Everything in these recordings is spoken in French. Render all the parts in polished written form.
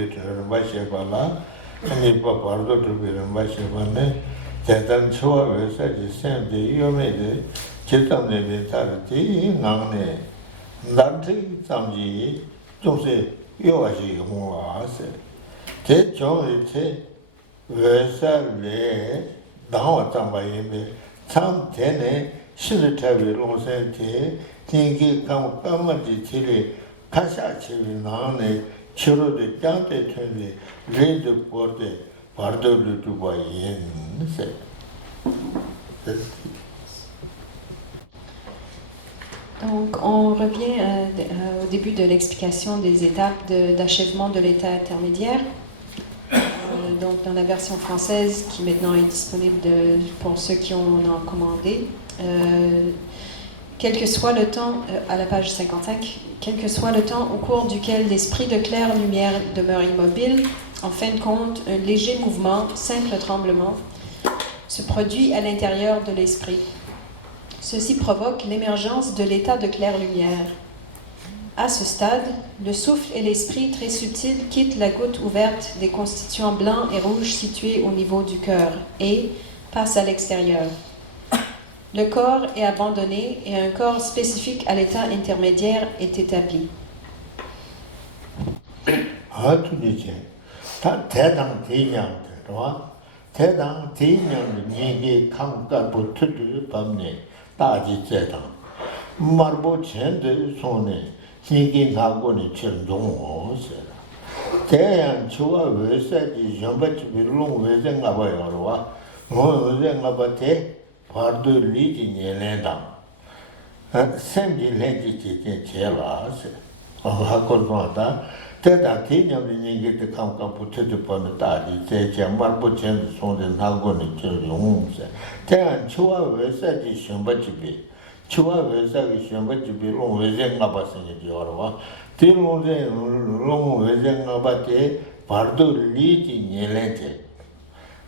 bitter, Bashebala, and if Papardo to be in Bashebane, Tetan Chua, said the same day you made it, Chitam de Vitality, Nane, Nati, Tamji, Jose, Yoashi, who I said. Te John, Versa le, Dawa Tambaye, Tam Tene, Shilitavi Rosente, Tinky Kamadi Tili, Kasachi Nane, Churu de Dante Tele, Red de Porte, Pardo de Dubayen. Donc, on revient au début de l'explication des étapes d'achèvement de l'état intermédiaire. Donc, dans la version française qui maintenant est disponible pour ceux qui en ont commandé. Quel que soit le temps, à la page 55, quel que soit le temps au cours duquel l'esprit de claire lumière demeure immobile, en fin de compte, un léger mouvement, simple tremblement, se produit à l'intérieur de l'esprit. Ceci provoque l'émergence de l'état de claire lumière. À ce stade, le souffle et l'esprit très subtil quittent la goutte ouverte des constituants blancs et rouges situés au niveau du cœur et passent à l'extérieur. Le corps est abandonné et un corps spécifique à l'état intermédiaire est établi. Thinking Hagoni Childon Tayan Chua Vesa di Jambach Vilung Vezeng Abayarwa, Vezeng Abate, Pardo Liti Nelenda. Semi Lenti Chelas, Hakolmata, Teta Kenya Vinigate the Kamka put upon the Tadi, Techa Marbo Chen Son and Hagoni Childon. Tayan Chua Vesa di Jambachibi. Chua Vesa Shambachibi Long Vezeng Abasan Yorwa, Tilon Long Vezeng Abate, Pardo Liti Nelente.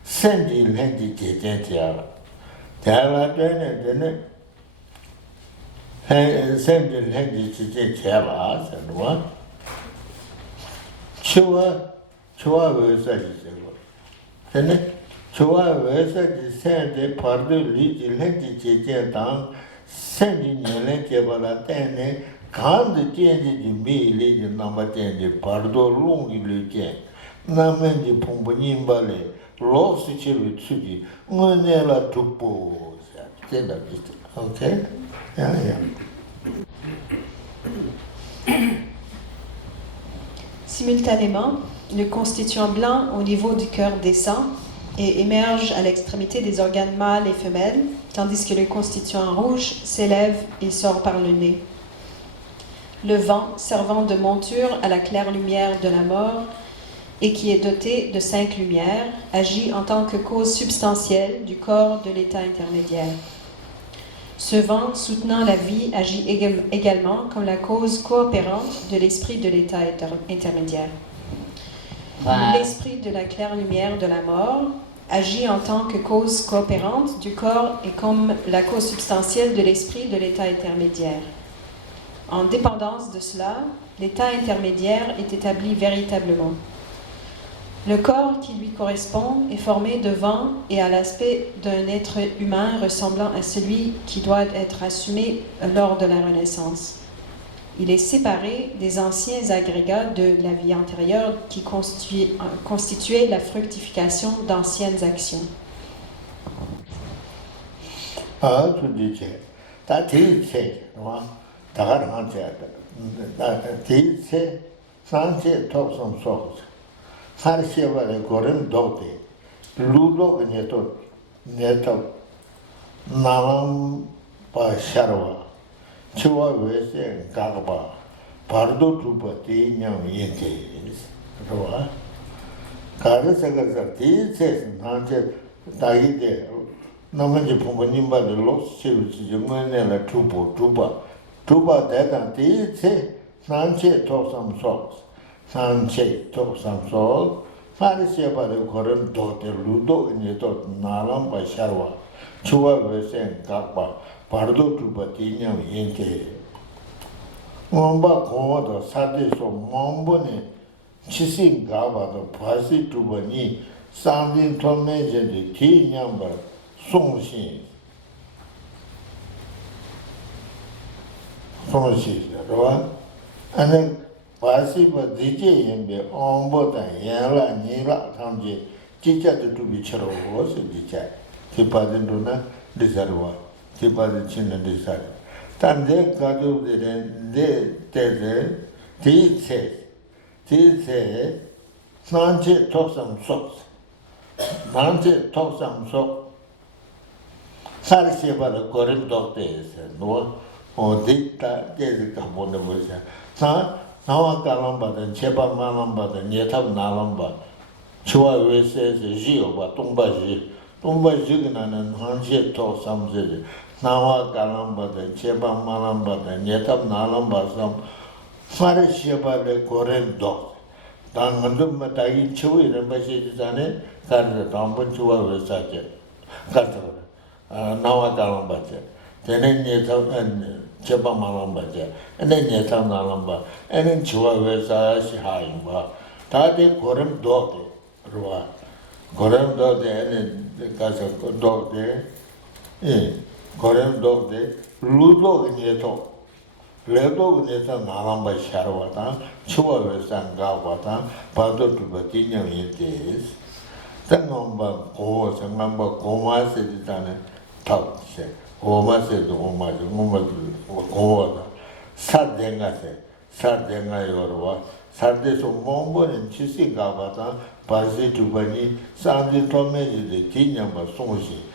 Sendi Lenti Tetiara. Tara then Sendi Lenti Tetiara, and what? Chua Vesa is then Chua Vesa descended Pardo Liti Lenti Tetian. Sending Yelent Yabalatane, can't the change the me lady number 10, the Pardo Longi Lucan, Namen the Pombonin Ballet, lost the chili Tsuji, Monella Tupo. Okay? Yeah. Simultanément, le constituant blanc au niveau du cœur descend et émerge à l'extrémité des organes mâles et femelles, tandis que le constituant rouge s'élève et sort par le nez. Le vent, servant de monture à la claire lumière de la mort et qui est doté de 5 lumières, agit en tant que cause substantielle du corps de l'état intermédiaire. Ce vent, soutenant la vie, agit également comme la cause coopérante de l'esprit de l'état intermédiaire. L'esprit de la claire lumière de la mort agit en tant que cause coopérante du corps et comme la cause substantielle de l'esprit de l'état intermédiaire. En dépendance de cela, l'état intermédiaire est établi véritablement. Le corps qui lui correspond est formé de vent et a l'aspect d'un être humain ressemblant à celui qui doit être assumé lors de la Renaissance. Il est séparé des anciens agrégats de la vie antérieure qui constituaient la fructification d'anciennes actions. Chua Vese Gagba, Pardo Tuba, Tinyam Yente, Roa. Karasagasa, Tea says, Nante, Taide, Namaji Pumanimba, the lost chills, Jumanella Tuba, that and Tea say, Sanche took some salt, Sanche took some salt, Farisia by the current daughter Ludo in the dot Nalam by Sharwa, Chua Vese Gagba. Pardo to Batinia Yente. Mamba Comodo Sadi so Mombone, 치신 가봐도 바시 두번이 쌍진 통매제의 기념을 송신 송시로 아니 바시바 디제인데 온보다 연라 니라 탐지 지자도 두비처럼 오서 지자 기파든도나 리사르와 기파든 치는 리사르 단데 가족들은 내 때에 디세 난제 톡삼 속 난제 톡삼 속 사르시바를 거름 독대에서 노 어디다 제가 보는 거죠. 나와 갈람바든 제방만람바든 예탑 나람바 좋아 외세서 지어봐 동바지가 나는 한제 톡삼제 나와 갈람바든 제방만람바든 예탑 나람바서 사르시바를 거름 독 당근도 마다이 치우이는 것이잖아요. 가르쳐 한번 좋아 외사제 가르쳐 나와 갈람바제 되는 예탑 제방만람바제 에는 예탑 나람바 에는 좋아 외사시 하인바 다들 거름 독 로아 거름 독에 에는 가서 독에 예 거름 독에 루도 예토 레도 그네서 나람바 샤르와다 추워서 가와다 바도 두버티 녀이데스 당엄바 고 정엄바 고마세디다네 탑세 고마세도 고마다 사den가요로와 사데소 몽보는 치시 가와다 바시 두버니 산지 토메지데 기념바 송시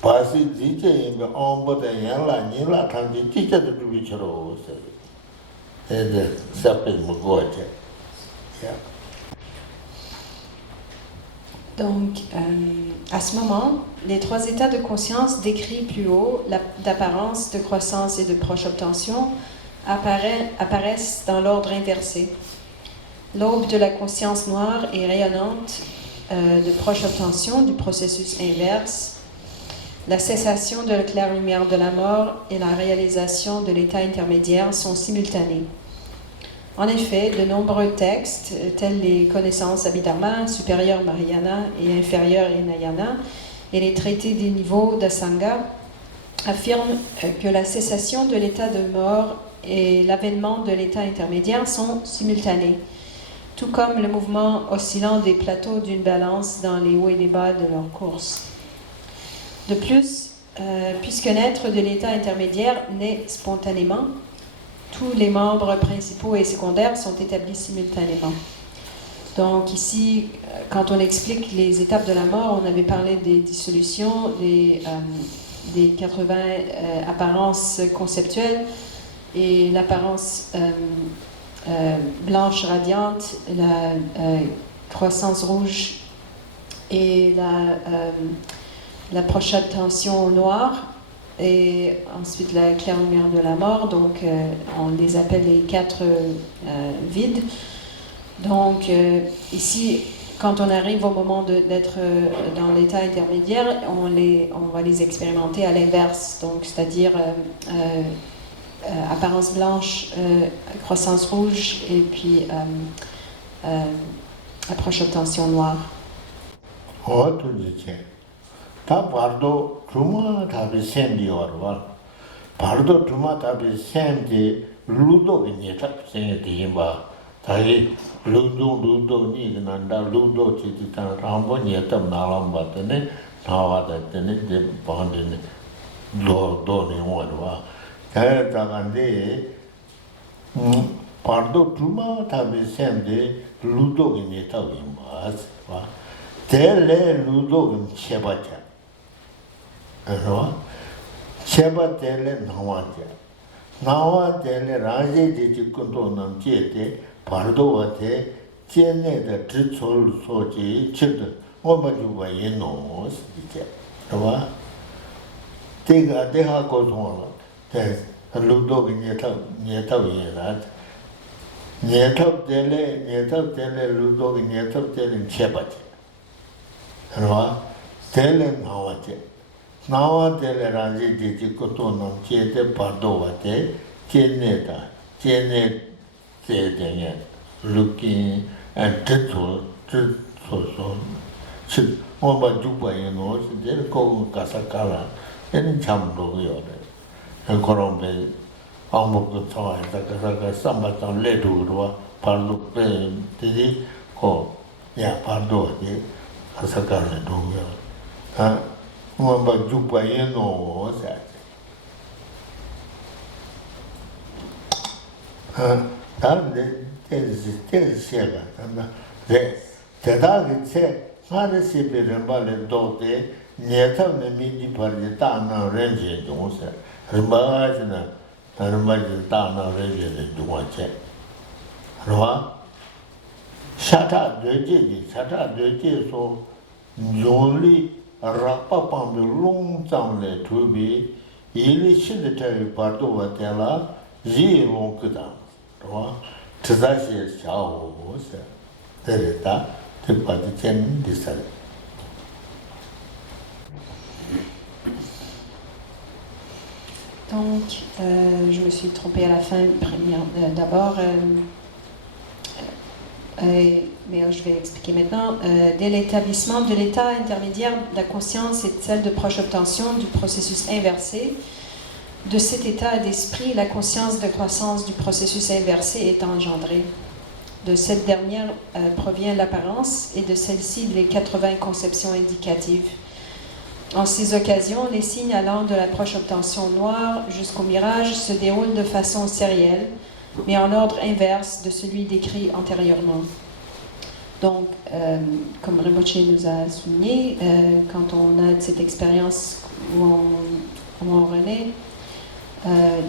바시 지제인 온보다 연라 니라 탐지 지제도 두비처럼 오세요. Et ça peut me goûter. Donc, à ce moment, les trois états de conscience décrits plus haut, d'apparence, de croissance et de proche obtention, apparaissent dans l'ordre inversé. L'aube de la conscience noire et rayonnante de proche obtention du processus inverse, la cessation de la claire lumière de la mort et la réalisation de l'état intermédiaire sont simultanés. En effet, de nombreux textes, tels les connaissances Abhidharma, supérieures Mahayana et inférieures Hinayana, et les traités des niveaux d'Asanga, affirment que la cessation de l'état de mort et l'avènement de l'état intermédiaire sont simultanés, tout comme le mouvement oscillant des plateaux d'une balance dans les hauts et les bas de leur course. De plus, puisque naître de l'état intermédiaire naît spontanément, tous les membres principaux et secondaires sont établis simultanément. Donc ici, quand on explique les étapes de la mort, on avait parlé des dissolutions, des 80 apparences conceptuelles et l'apparence blanche radiante, la croissance rouge et la prochaine tension noire et ensuite la claire lumière de la mort, donc on les appelle les 4 vides. Donc ici, quand on arrive au moment d'être dans l'état intermédiaire, on va les expérimenter à l'inverse, donc c'est-à-dire apparence blanche, croissance rouge et puis approche obtention noire. 다 바르도 주마 답이 샘디어와 바르도 주마 답이 샘디 루도 이니타 샘디마 다이 루도 니간다 루도 치티타 람보 니타 나람바테네 나와다테네 데 바한데네 도도니 원와 다다간데 바르도 주마 답이 샘디 루도 이니타 위마스 와 텔레 루도 쳬바자 Cheba tele nawa tele raje de chikunto nam chete pardo wate chene de trichol soji chid oba juba yeno sije rawa tega deha ko thona te ludo nyeta yena nyeta tele ludo nyeta tele cheba rawa tele nawa 나와 텔레란지 지지 코토노 제데 바도와테 제네다 제네 제데냐 루키 on va jouer no c'est ko kasakala en chamdo yo de corombe ambo to toa ta kasaka samba tan le do parlo pe ti ko ya pardo de kasakala do yo ha on va jouer no ça 다른데 때가 단다 네 대다게 체 하르시 베르발레 도데 녀타는 민지 버리 다나 렌제 동세 르바지나 르바지 다나 렌제 동와체 그러와 샤타 되지소 용리 라빠밤 롱장레 투비 일이 신데테 바도와텔라 지롱크다 Donc, je me suis trompée à la fin. D'abord, mais je vais expliquer maintenant. Dès l'établissement de l'état intermédiaire de la conscience et celle de proche obtention du processus inversé, de cet état d'esprit, la conscience de croissance du processus inversé est engendrée. De cette dernière provient l'apparence et de celle-ci les 80 conceptions indicatives. En ces occasions, les signes allant de l'approche obtention noire jusqu'au mirage se déroulent de façon sérielle, mais en ordre inverse de celui décrit antérieurement. Donc, comme Rinpoche nous a souligné, quand on a cette expérience où on renaît,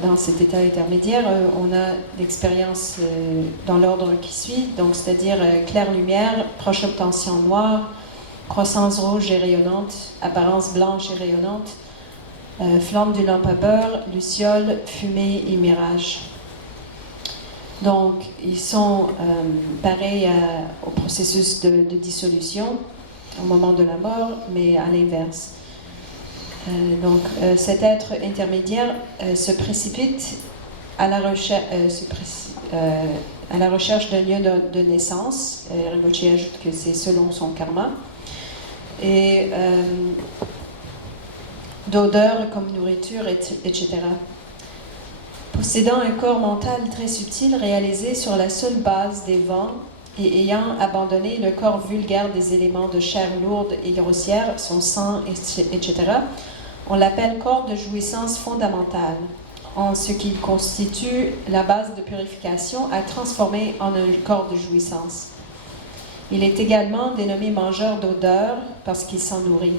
dans cet état intermédiaire, on a l'expérience dans l'ordre qui suit, donc c'est-à-dire claire lumière, proche obtention noire, croissance rouge et rayonnante, apparence blanche et rayonnante, flamme d'une lampe à beurre, luciole, fumée et mirage. Donc, ils sont pareils au processus de dissolution au moment de la mort, mais à l'inverse. Donc, cet être intermédiaire se précipite à la recherche d'un lieu de naissance. Rinpoche ajoute que c'est selon son karma. Et d'odeurs comme nourriture, etc. Possédant un corps mental très subtil réalisé sur la seule base des vents et ayant abandonné le corps vulgaire des éléments de chair lourde et grossière, son sang, etc., on l'appelle corps de jouissance fondamentale, en ce qui constitue la base de purification à transformer en un corps de jouissance. Il est également dénommé mangeur d'odeurs parce qu'il s'en nourrit.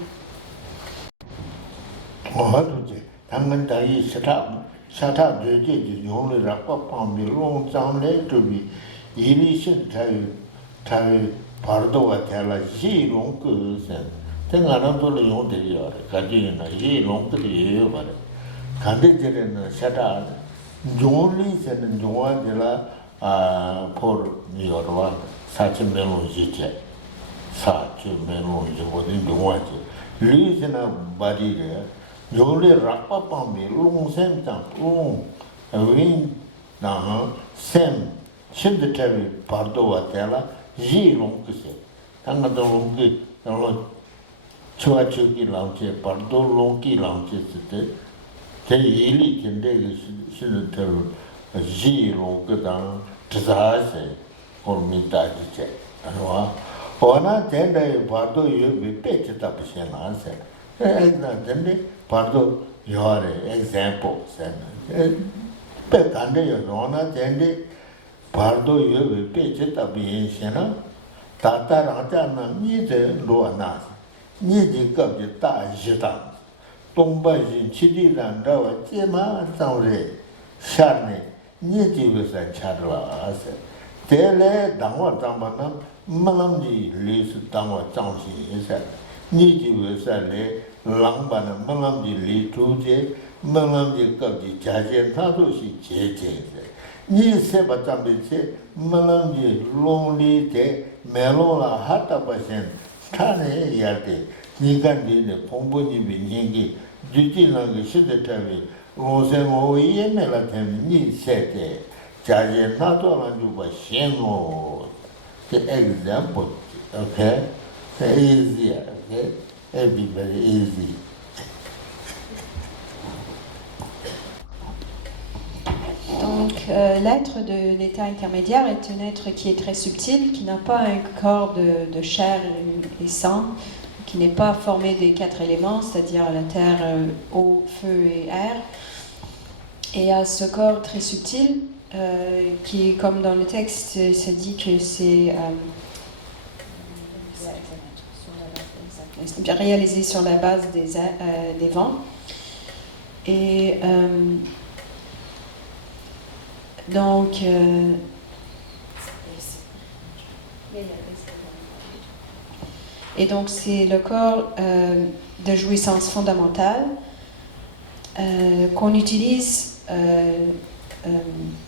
the example, okay? Easier, okay? It'll be very easy. Donc, l'être de l'état intermédiaire est un être qui est très subtil, qui n'a pas un corps de chair et sang, qui n'est pas formé des 4 éléments, c'est-à-dire la terre, eau, feu et air, et a ce corps très subtil, qui, comme dans le texte, se dit que c'est réalisé sur la base des vents. Et donc, c'est le corps de jouissance fondamentale qu'on utilise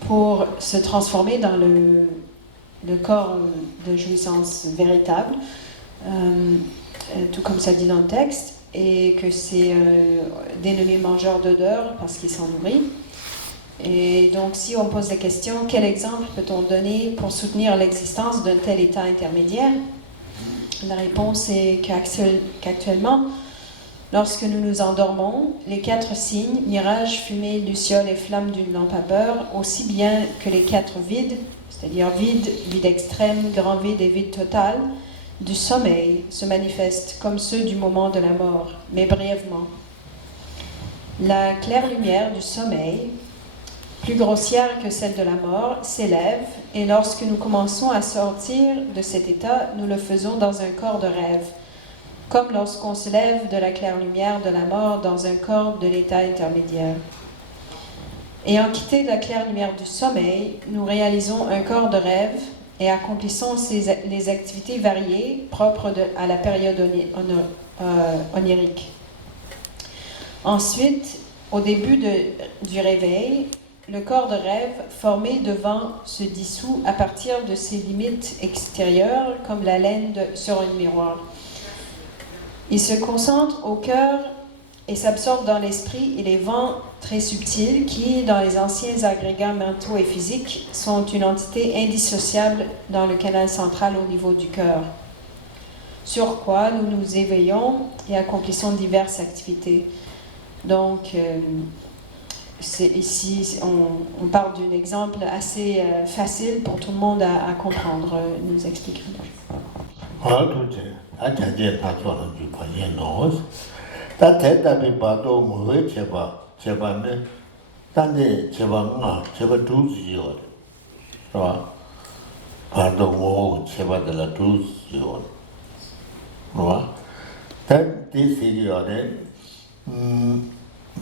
pour se transformer dans le corps de jouissance véritable, tout comme ça dit dans le texte, et que c'est dénommé mangeur d'odeur parce qu'il s'en nourrit. Et donc, si on pose la question, quel exemple peut-on donner pour soutenir l'existence d'un tel état intermédiaire? La réponse est qu'actuellement, lorsque nous nous endormons, les 4 signes, mirage, fumée, luciole et flamme d'une lampe à beurre, aussi bien que les 4 vides, c'est-à-dire vide, vide extrême, grand vide et vide total, du sommeil se manifestent comme ceux du moment de la mort, mais brièvement. La claire lumière du sommeil, plus grossière que celle de la mort, s'élève, et lorsque nous commençons à sortir de cet état, nous le faisons dans un corps de rêve, comme lorsqu'on se lève de la claire lumière de la mort dans un corps de l'état intermédiaire. Ayant quitté la claire lumière du sommeil, nous réalisons un corps de rêve et accomplissons les activités variées propres à la période onirique. Ensuite, au début du réveil, le corps de rêve formé devant se dissout à partir de ses limites extérieures, comme la laine sur un miroir. Il se concentre au cœur et s'absorbe dans l'esprit et les vents très subtils qui, dans les anciens agrégats mentaux et physiques, sont une entité indissociable dans le canal central au niveau du cœur. Sur quoi nous nous éveillons et accomplissons diverses activités. Donc, ici, on parle d'un exemple assez facile pour tout le monde à comprendre. Nous expliquerons.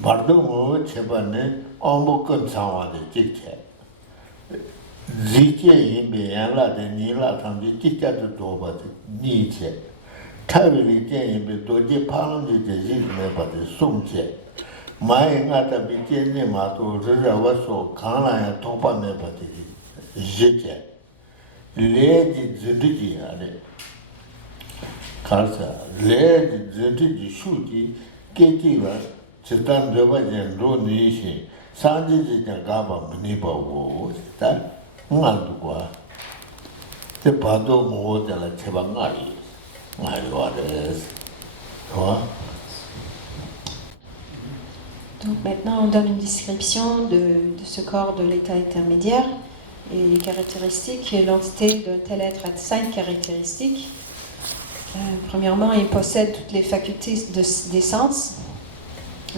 Bardo Chebane, Ombokan Sawa de Chicha. Ziche Yimbe Yala de Nila from the Chicha to Doba, Nietzsche. Tavili Yimbe Doji Palam de Zizme, but the Sumche. My Ngata Bitene Mato, Reza Waso, Kana, Topa Nepati, Ziche. Lady Zidigi, Kalsa, Lady Zidigi Shuti, Ketiva. Chitan Jobajan Ronishi, Sanji Gaba Maniba was that Nandua. The Pado Mo de la Chebangari, my waters. Donc maintenant, on donne une description de ce corps de l'état intermédiaire et les caractéristiques. L'entité d'un tel être a 5 caractéristiques. Premièrement, il possède toutes les facultés des sens.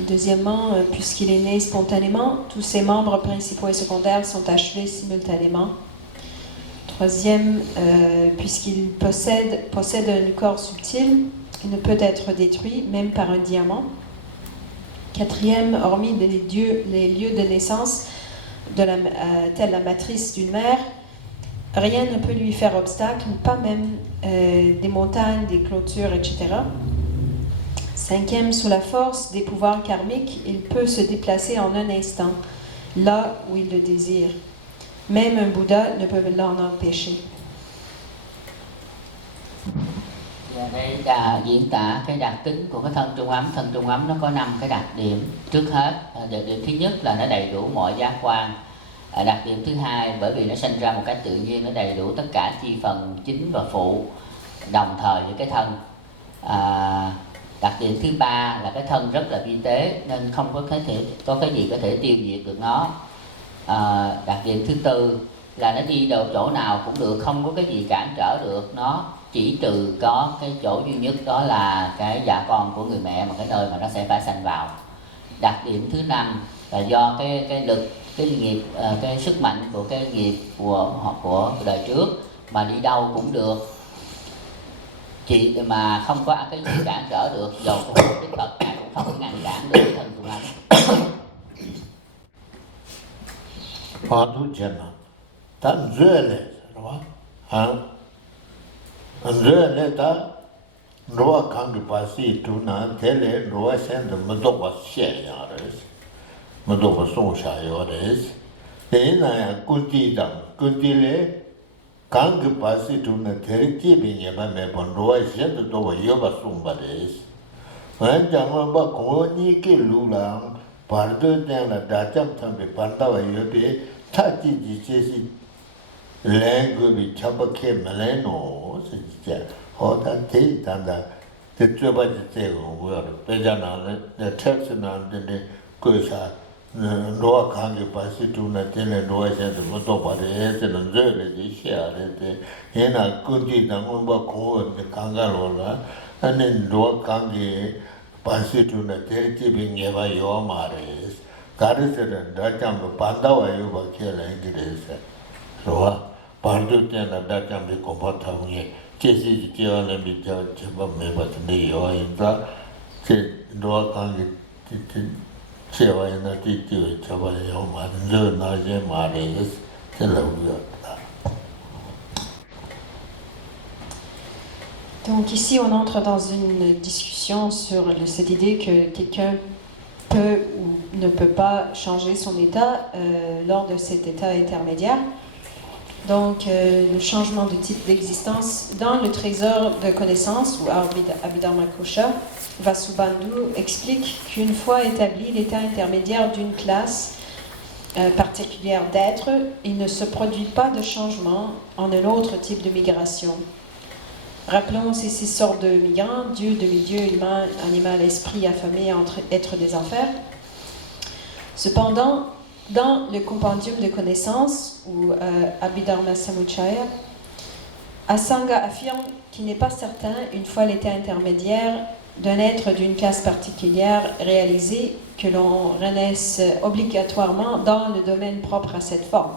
Deuxièmement, puisqu'il est né spontanément, tous ses membres principaux et secondaires sont achevés simultanément. Troisième, puisqu'il possède un corps subtil, il ne peut être détruit, même par un diamant. Quatrième, hormis les lieux de naissance, telle la matrice d'une mère, rien ne peut lui faire obstacle, pas même des montagnes, des clôtures, etc. Cinquième, sous la force des pouvoirs karmiques, il peut se déplacer en un instant, là où il le désire. Même un Bouddha ne peut l'en empêcher. Đây là diễn tả cái đặc tính của cái thân trung ấm. Thân trung ấm nó có 5 cái đặc điểm. Trước hết, điểm thứ nhất là nó đầy đủ mọi giác quan. Đặc điểm thứ hai, bởi vì nó sinh ra một cách tự nhiên, nó đầy đủ tất cả chi phần chính và phụ đồng thời với cái thân. Đặc điểm thứ ba là cái thân rất là vi tế nên không có cái gì có thể tiêu diệt được nó. Đặc điểm thứ tư là nó đi đâu chỗ nào cũng được, không có cái gì cản trở được nó, chỉ trừ có cái chỗ duy nhất đó là cái dạ con của người mẹ, mà cái nơi mà nó sẽ phải sanh vào. Đặc điểm thứ năm là do cái lực, cái nghiệp, cái sức mạnh của cái nghiệp của đời trước mà đi đâu cũng được, chỉ mà không có cái gì cản trở được, dầu của Đức Phật Ngài cũng không có ngăn cản được cái thân của anh. Phá tu chân là ta rửa lệ, đúng không? Rửa lệ ta rửa kháng cái bác sĩ tu na, thế lệ rửa sen được mất độ quá xe nhà rồi, mất độ quá sông xa rồi đấy. Thế này quân ti lệ kháng cái bác sĩ tu na, thế lệ chế bình nhà mà mẹ bọn rửa sen được độ quá yếu bà sông bà đấy. Vậy chẳng mà bà có những cái lũ làng bảo đồ tên là đã chăm thầm bị bán đào ở yếu bị thắt chỉ chế sĩ lên người bị chấp khe mà lên nó sẽ chỉ họ ta thấy rằng là thì chưa bao giờ thấy cũng vừa bây giờ nào là text nào để coi sao nó kháng cái bác sĩ tu na tên là nó sẽ được một số bảo đấy sẽ là rất là dễ hiểu đấy hiện nay quân ti đang muốn bà có kháng cái rồi là anh nó kháng cái bác sĩ tu na thế thì bình nghe vào yếu mà đấy cái đó là đã chăm được bán đào ở yếu bà kia là cái đấy sẽ rồi bán đồ tên là đã chăm được công phát thao nghe chế sĩ chế là bị cho bà mẹ bà thân đi yếu hiện ta chế nó kháng cái chế vào nó thì tiêu cho bà yếu mà rồi nó chế mà đấy sẽ là yếu. Donc ici, on entre dans une discussion sur cette idée que quelqu'un peut ou ne peut pas changer son état lors de cet état intermédiaire. Donc le changement de type d'existence dans le trésor de connaissances ou Abhidharmakosha, Vasubandhu explique qu'une fois établi l'état intermédiaire d'une classe particulière d'être, il ne se produit pas de changement en un autre type de migration. Rappelons ces 6 sortes de migrants, Dieu, demi-dieu, humain, animal, esprit, affamé, être des enfers. Cependant, dans le compendium de connaissances, ou Abhidharma Samuchaya, Asanga affirme qu'il n'est pas certain, une fois l'état intermédiaire d'un être d'une classe particulière réalisé, que l'on renaisse obligatoirement dans le domaine propre à cette forme.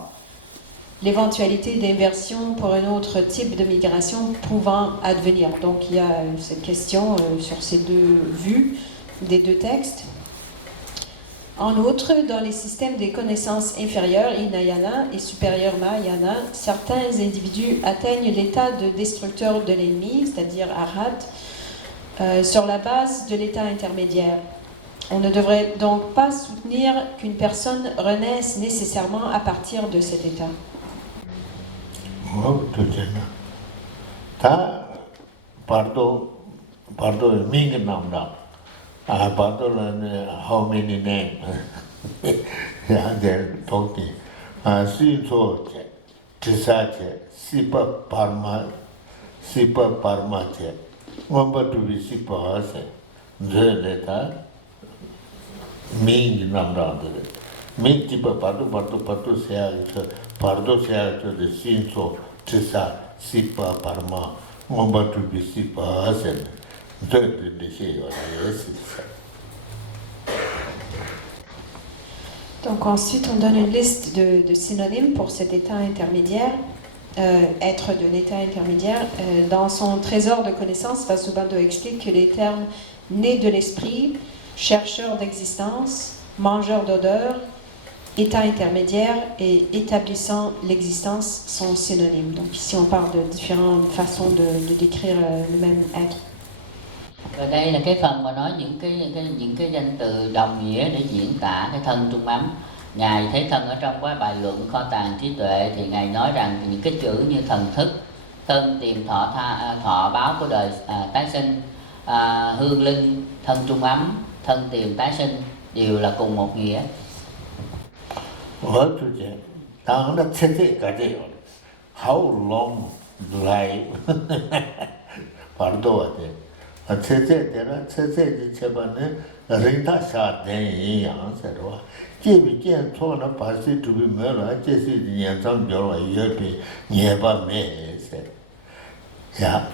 L'éventualité d'inversion pour un autre type de migration pouvant advenir. Donc il y a cette question sur ces deux vues des deux textes. En outre, dans les systèmes des connaissances inférieures, Hinayana, et supérieures, Mahayana, certains individus atteignent l'état de destructeur de l'ennemi, c'est-à-dire Arhat, sur la base de l'état intermédiaire. On ne devrait donc pas soutenir qu'une personne renaisse nécessairement à partir de cet état. Pardon, Ming Nam Nam. Pardon, how many names? Yeah, they're talking. Sinso, Tisache, Sipa Parma, Number to be Sipa Hase, Zeleta, Ming Nam Nam. Ming Tipa Patu Sea, Pardo Sea to the Sinso, Tisa, Sipa Parma, Number to be Sipa Hase. Donc ensuite, on donne une liste de synonymes pour cet état intermédiaire, être d'un état intermédiaire. Dans son trésor de connaissances, Vasubandhu explique que les termes « né de l'esprit »,« chercheur d'existence »,« mangeur d'odeur »,« état intermédiaire » et « établissant l'existence » sont synonymes. Donc ici, on parle de différentes façons de décrire le même être. Và đây là cái phần mà nói những cái danh từ đồng nghĩa để diễn tả cái thân trung ấm. Ngài Thế Thân ở trong cái bài luận Kho tàng trí tuệ thì ngài nói rằng những cái chữ như thần thức, thân tìm thọ báo của đời tái sinh, hương linh, thân trung ấm, thân tìm tái sinh đều là cùng một nghĩa. 당나 체체 가져요. How long life? 바로도 와대. 체체 때나 체체지 제반에 린다 샤된 양세로. 제비견 초나 바시 두비 메라 제시 연장 별로 예비 예바메세. 야.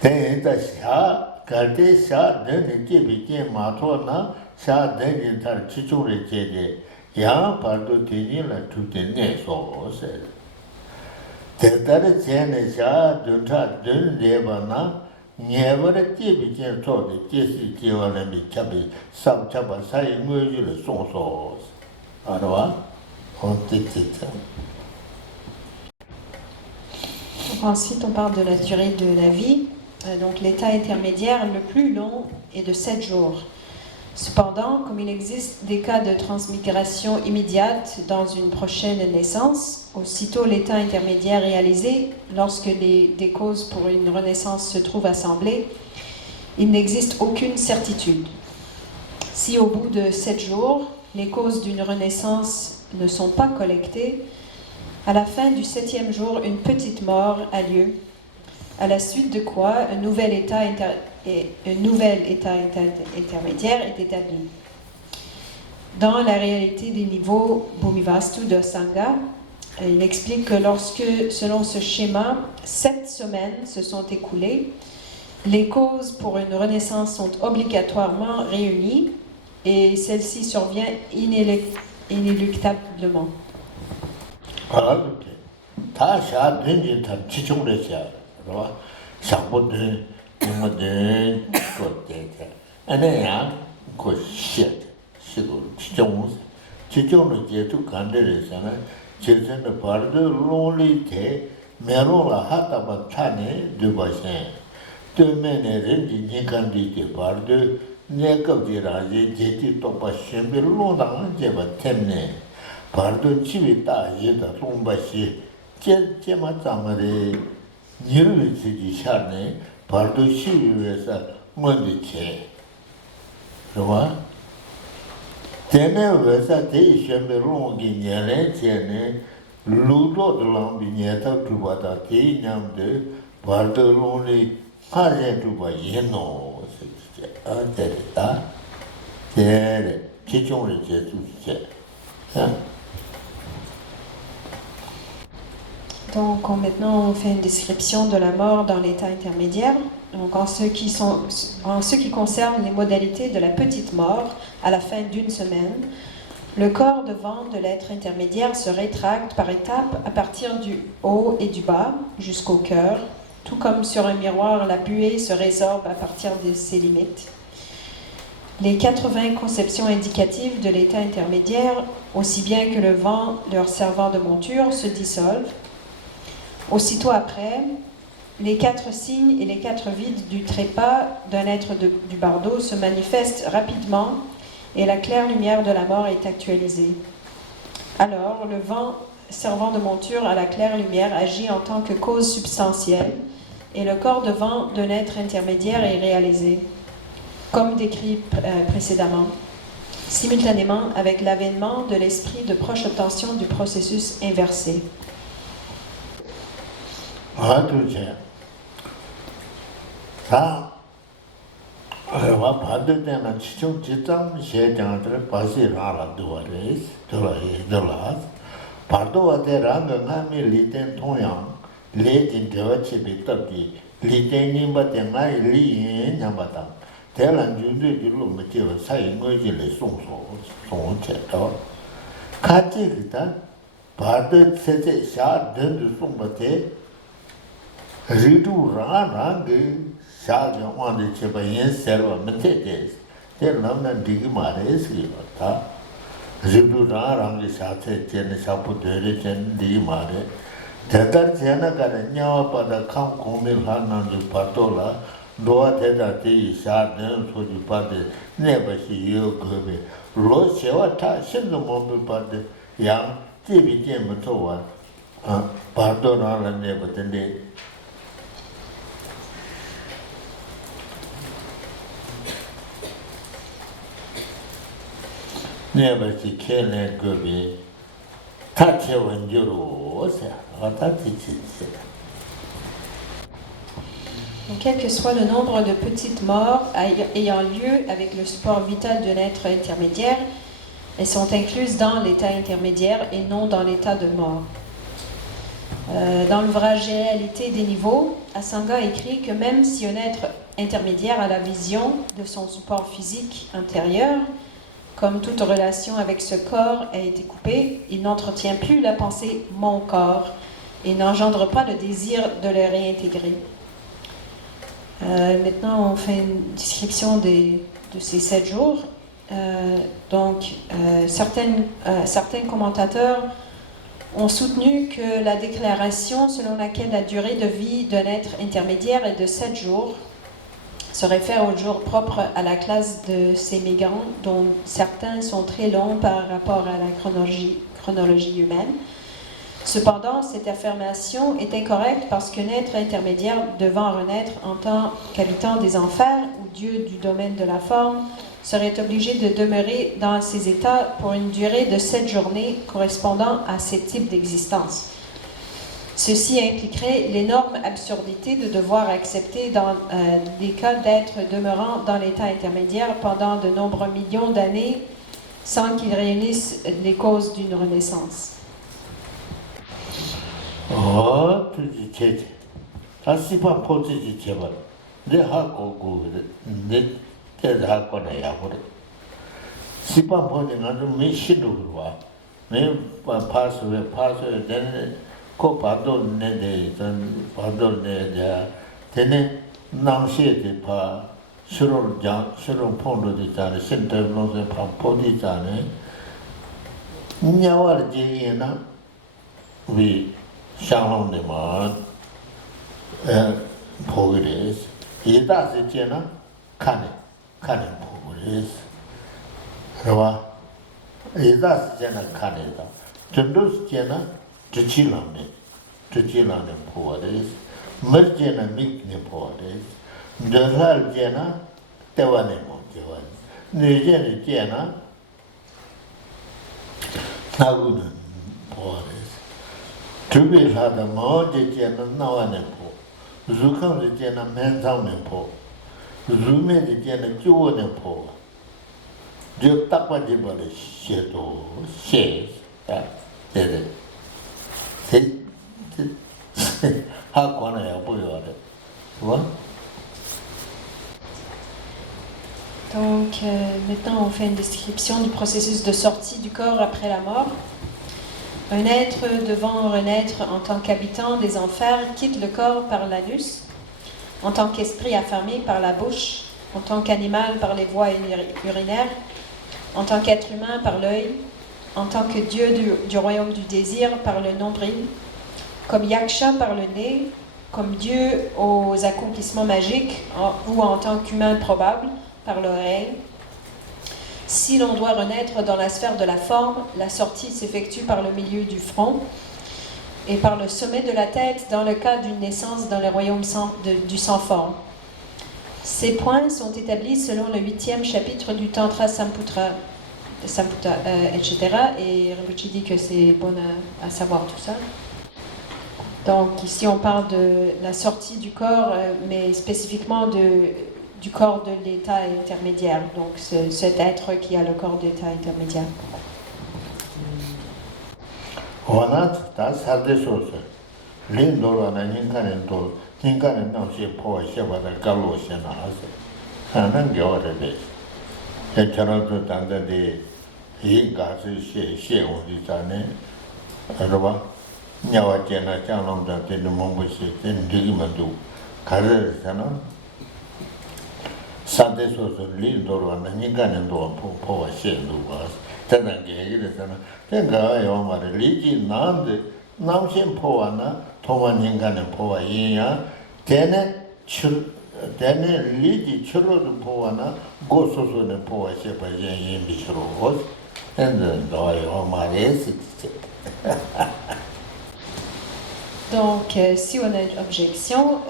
대다 샤 가데 샤 네 제비견 마토나 샤 대진타 지조를 제제 야 바로 되니라 두대네 소세. 대다르 제네 샤 두타 된레바나 녀버르 제비견 초데 제시 제와는 미차비 삼차바 사이 무유를 송소. 알아봐? Donc ensuite, on parle de la durée de la vie. Donc l'état intermédiaire le plus long est de 7 jours. Cependant, comme il existe des cas de transmigration immédiate dans une prochaine naissance, aussitôt l'état intermédiaire réalisé, lorsque des causes pour une renaissance se trouvent assemblées, il n'existe aucune certitude. Si au bout de 7 jours, les causes d'une renaissance ne sont pas collectées, à la fin du 7e jour, une petite mort a lieu, à la suite de quoi un nouvel état intermédiaire est établi. Dans la réalité des niveaux Bhumivastu de Sangha, il explique que lorsque, selon ce schéma, 7 semaines se sont écoulées, les causes pour une renaissance sont obligatoirement réunies et celle-ci survient inéluctablement. Pardo Chivita Yeda Lumbashi, Jematamare, Nirvisi Shane, Pardo Shivesa, Mondiche. Roma Tene Vesa Te Shemerungi Yane, Tiene, Ludo de Lambigneta Tubata, Te Namde, Pardo Luni, Hazen Tuba Yeno, Tereta, Tere, Chichon Jesus. Donc maintenant on fait une description de la mort dans l'état intermédiaire. Donc en ce qui concerne les modalités de la petite mort à la fin d'une semaine, le corps devant de l'être intermédiaire se rétracte par étapes à partir du haut et du bas jusqu'au cœur, tout comme sur un miroir la buée se résorbe à partir de ses limites. Les 80 conceptions indicatives de l'état intermédiaire, aussi bien que le vent leur servant de monture, se dissolvent. Aussitôt après, les 4 signes et les 4 vides du trépas d'un être du bardo se manifestent rapidement et la claire lumière de la mort est actualisée. Alors, le vent servant de monture à la claire lumière agit en tant que cause substantielle et le corps de vent d'un être intermédiaire est réalisé, comme décrit précédemment, simultanément avec l'avènement de l'esprit de proche obtention du processus inversé. 대란 주들로 맞죠. 사이 거지를 송송송체도 같이 기타 바드 세제 샤 던도 송바테 리두라나게 샤가 원데 제바인 서버 메테데 대란나 디기 마레스기다 리두라랑게 샤테 제네 샤포데레 젠 디기 마레 대달 제나가는 냐와바다 칸 공밀 하나도 바토라 Doa Teta Ti Sha Den Soji Pate Neba Si Yo Gobe Lo Shewa Ta Shinzo Mobi Pate Yang Tibi Jen Matowa Pardo Nala Neba Tende Neba Si Kene Gobe Donc, quel que soit le nombre de petites morts ayant lieu avec le support vital d'un être intermédiaire, elles sont incluses dans l'état intermédiaire et non dans l'état de mort. Dans l'ouvrage Réalité des niveaux, Asanga écrit que même si un être intermédiaire a la vision de son support physique intérieur, comme toute relation avec ce corps a été coupée, il n'entretient plus la pensée « mon corps » et n'engendre pas le désir de le réintégrer. Maintenant, on fait une description de ces 7 jours. Certains commentateurs ont soutenu que la déclaration selon laquelle la durée de vie d'un être intermédiaire est de 7 jours se réfère aux jours propres à la classe de ces migrants, dont certains sont très longs par rapport à la chronologie humaine. Cependant, cette affirmation est incorrecte parce qu'un être intermédiaire devant renaître en tant qu'habitant des enfers ou Dieu du domaine de la forme serait obligé de demeurer dans ces états pour une durée de 7 journées correspondant à ces types d'existence. Ceci impliquerait l'énorme absurdité de devoir accepter dans des cas d'êtres demeurant dans l'état intermédiaire pendant de nombreux millions d'années sans qu'ils réunissent les causes d'une renaissance. Shanglong de ma Pogres, Yeda Setiana, Kane Pogres. Rava Yeda Setiana Kaneda, Tundus Jena, Tuchilane Pogres, Merjena Mikne Pogres, Dazal Jena, Tevanemo Tevan, Nijeni Jena, Nagunan Pogres. Tribute had a more Jena Nawanepo, Zukam the Jena Menzanepo, Zume the Jena Juanepo, Jotapajibali Sheto, Shays, that did it. How can I help you? What? Donc, maintenant, on fait une description du processus de sortie du corps après la mort. Un être devant renaître en tant qu'habitant des enfers quitte le corps par l'anus, en tant qu'esprit affamé par la bouche, en tant qu'animal par les voies urinaires, en tant qu'être humain par l'œil, en tant que dieu du royaume du désir par le nombril, comme yaksha par le nez, comme dieu aux accomplissements magiques ou en tant qu'humain probable par l'oreille. Si l'on doit renaître dans la sphère de la forme, la sortie s'effectue par le milieu du front et par le sommet de la tête dans le cas d'une naissance dans le royaume du sans-forme. Ces points sont établis selon le 8e chapitre du Tantra Samputa, etc. Et Rinpoche dit que c'est bon à savoir tout ça. Donc ici on parle de la sortie du corps, mais spécifiquement du corps de l'état intermédiaire, donc cet être qui a le corps d'état intermédiaire. Sante soso lindoro na nyingane ndo po shendo was tana gere sana tenga yo mare liji nande namshen po na toma nyingane po ya tene liji churo po na go soso ne po she pa yen bishro was and do yo mare Donc si on a une objection,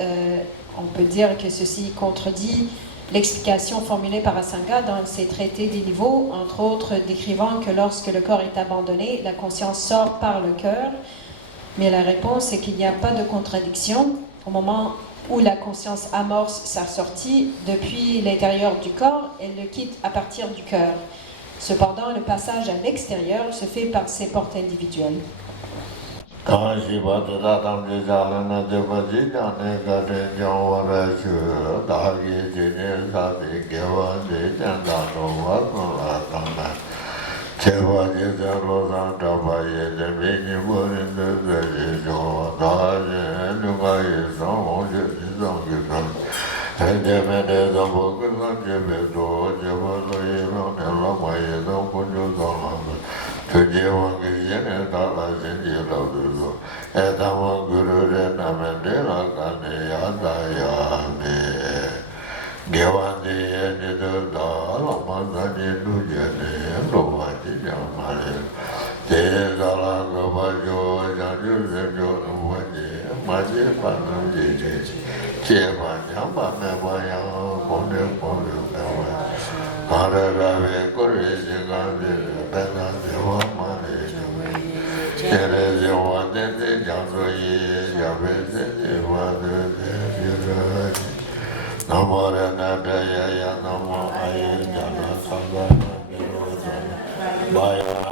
on peut dire que ceci contredit l'explication formulée par Asanga dans ses traités des niveaux, entre autres décrivant que lorsque le corps est abandonné, la conscience sort par le cœur. Mais la réponse est qu'il n'y a pas de contradiction au moment où la conscience amorce sa sortie depuis l'intérieur du corps, elle le quitte à partir du cœur. Cependant, le passage à l'extérieur se fait par ses portes individuelles. Bye.